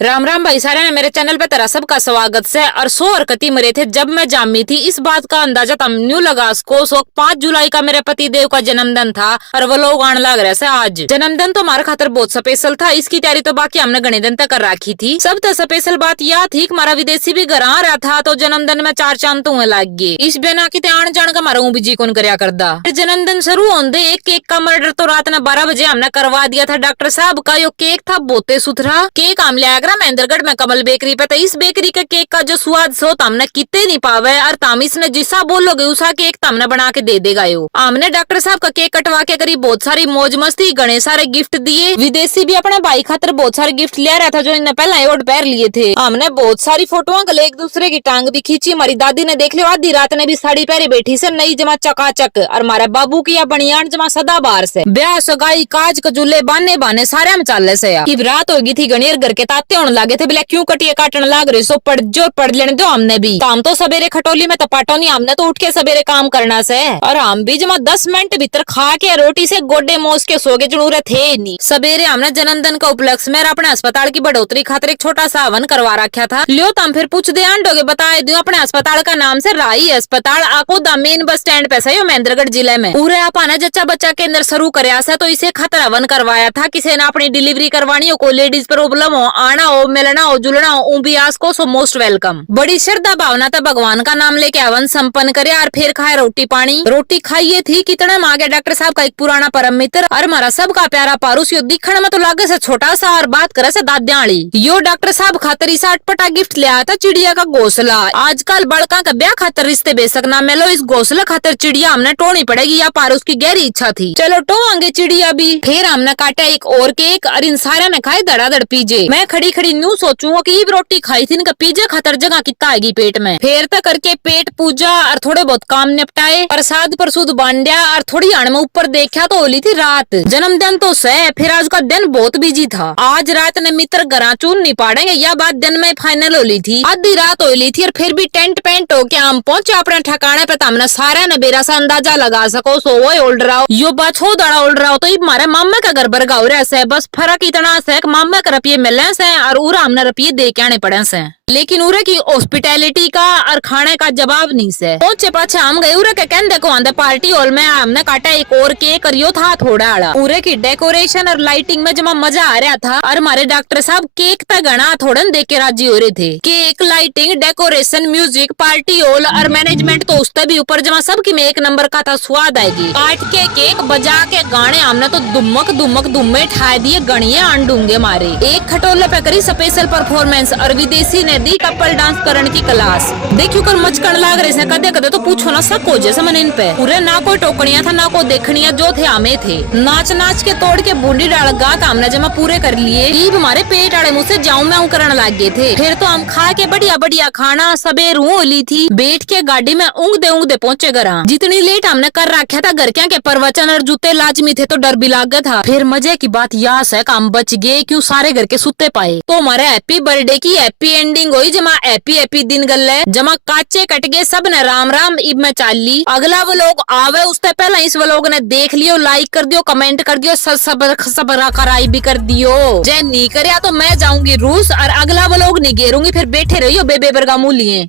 राम राम भाई सारे ने मेरे चैनल पे तेरा सबका स्वागत है। और 100 हरकती मरे थे जब मैं जामी थी, इस बात का अंदाजा तम न्यू लगा सको। 5 जुलाई का मेरे पति देव का जन्मदिन था और वो लोग आने लग रहे से आज। जन्मदिन तो हमारे खातर बहुत स्पेशल था, इसकी तैयारी तो बाकी हमने घने दिन तक कर रखी थी। सब तो स्पेशल बात यह थी कि हमारा विदेशी भी घर आ रहा था, तो जन्मदिन में 4 चांद तो लग गए। इस बिना की आन जान का हमारा भी जी कौन करया करदा। जन्मदिन शुरू होंदे एक केक का मर्डर तो रात ने 12 बजे हमने करवा दिया था डॉक्टर साहब का। यो केक था बोते सुथरा केक हम ले आगरा महेंद्रगढ़ में कमल बेकरी पे। तो इस बेकरी के केक का जो स्वाद सो हमने कितने नहीं पावे और तामिस ने जिसा बोलोगे उसा केक हमने बना के दे देगा। यो हमने डॉक्टर साहब का केक कटवा के करी बहुत सारी मौज मस्ती, गणे सारे गिफ्ट दिए। विदेशी भी अपने भाई खातर बहुत सारे गिफ्ट ले रहा था जो इन्हें पहला ओट पैर लिए थे। हमने बहुत सारी फोटोआं गले एक दूसरे की टांग भी खींची। हमारी दादी ने देख लिया आधी रात ने भी साड़ी पहरी बैठी से नई जमा चकाचक। और हमारे बाबू की या बनियान जमा सदा बार से ब्याह सगाई काज कजूले बाने बाने सारे हम चाले से। रात होगी थी गणेर घर के ताते होने लगे थे, बोले क्यों कटिए काटने लाग रही सो पढ़ लेने दो। हमने भी काम तो सवेरे खटोली में तपाटो नहीं, हमने तो उठ के सवेरे काम करना से। और हम भी जमा 10 मिनट भीतर खा के रोटी से गोडे मोस के सोगे जरूरत थे नहीं। सवेरे हमने जन्मदिन का उपलक्ष्य में अपने अस्पताल की बढ़ोतरी खातिर एक छोटा सा हवन करवा रखा था। लियो तम फिर पूछ दे आंडोगे बता दू अपने अस्पताल का नाम से राई अस्पताल आको द मेन बस स्टैंड पे है महेंद्रगढ़ जिले में। पूरे आपने जच्चा बच्चा केंद्र शुरू कराया से, तो इसे खातर हवन करवाया था। किसी ने अपनी डिलीवरी करवानी हो, कोई लेडीज प्रॉब्लम हो, आना हो, मिलना हो, जुलना हो, बियास को सो मोस्ट वेलकम। बड़ी श्रद्धा भावना था भगवान का नाम लेके हवन संपन्न करे और फिर खाए रोटी पानी। रोटी खाइए थी कितना मांगे डॉक्टर साहब का एक पुराना परम मित्र और हमारा सबका प्यारा पारूस। यो दिखने में तो लागे से छोटा सा और बात करे से दाद्याली। यो डॉक्टर साहब खातर इस अटपटा गिफ्ट ले आया था चिड़िया का घोंसला। आजकल बड़का का ब्याह खातर रिश्ते बेशक ना मिलो, इस घोंसला खातर चिड़िया हमने टोनी पड़ेगी या पारूस की गहरी इच्छा थी। चलो टोवांगे चिड़िया भी। फिर हमने काटा एक और केक और इन सारे ने खाए धड़ाधड़ पीजे। मैं खड़ी खड़ी न्यू सोचूंगा कि रोटी खाई थी इनका पिज्जा खातर जगह कितना आएगी पेट में। फिर तक करके पेट पूजा और थोड़े बहुत काम निपटाए, प्रसाद प्रसूद बांटा और थोड़ी अण में ऊपर देखा तो होली थी रात। जन्मदिन तो सह फिर आज का दिन बहुत बिजी था। आज रात ने मित्र घरा चून नहीं पाड़ेंगे यह बात दिन में फाइनल होली थी। आधी रात होली थी और फिर भी टेंट पेंट हो के हम पहुंचे अपने ठिकाने पे। हमने सारे ने बेरा सा अंदाजा लगा सको सो वो ओल्ड रहा हो यो बात छो दड़ा ओल्ड रहा हो। तो हमारे मामा का घर बरगा हो रहा है, बस फर्क इतना से मामा का रुपये मिलने से और उरा हमने रुपये दे के आने पड़े से। लेकिन उरे की हॉस्पिटैलिटी का और खाने का जवाब नहीं से। पहुंचे पाछे हम गए उरे के कहने को आंदे पार्टी हॉल में। हमने काटा एक और केक और यो था थोड़ा आड़ा। उरे की डेकोरेशन और लाइटिंग में जमा मजा आ रहा था और हमारे डॉक्टर साहब केक तक गणा थोड़ा दे के राजी हो रहे थे। Cake lighting decoration music party hall और मैनेजमेंट तो उससे भी ऊपर जमा सबकी में एक नंबर का था। स्वाद आएगी काट के केक बजा के गाने हमने तो दुमक दुमक दुम्मे ठा दिए गणिये अंडूंगे मारे। एक खटोले पे करी स्पेशल परफॉर्मेंस और विदेशी ने दी कपल डांस करने की क्लास। देखियो कर मचकन लाग रहे कदे कदे तो पूछो ना सको जैसे मन इन पे। पूरे ना कोई टोकनिया था ना कोई देखनिया, जो थे हमें थे। नाच नाच के तोड़ के बूंदी डाल गा हमने जमा पूरे कर लिए। ईब हमारे पेट आड़े मुँह से जाऊं मैं करने लग गए थे। फिर तो हम खा के बढ़िया बढ़िया खाना सबेर होली थी। बैठ के गाड़ी में ऊँग दे पहुंचे घर। जितनी लेट हमने कर रखा था घर के प्रवचन और जूते लाजमी थे तो डर भी लाग गया था। फिर मजे की बात यास है हम बच गए क्यों सारे घर के सुते पाए। तो हमारे हैप्पी बर्थडे की हैप्पी एंडिंग हुई जमा हैप्पी दिन गले जमा काचे कट गए सब ने राम राम ईब में चाल ली। अगला वो लोग आवे उससे पहले इस वो लोग ने देख लियो, लाइक कर दियो, कमेंट कर दियो, सब्सक्राइब भी कर दियो। जय नहीं करे तो मैं जाऊंगी रूस और अगला वो लोग नहीं गेरूंगी। फिर बैठे रहियो बेबे बरगा मूलिए।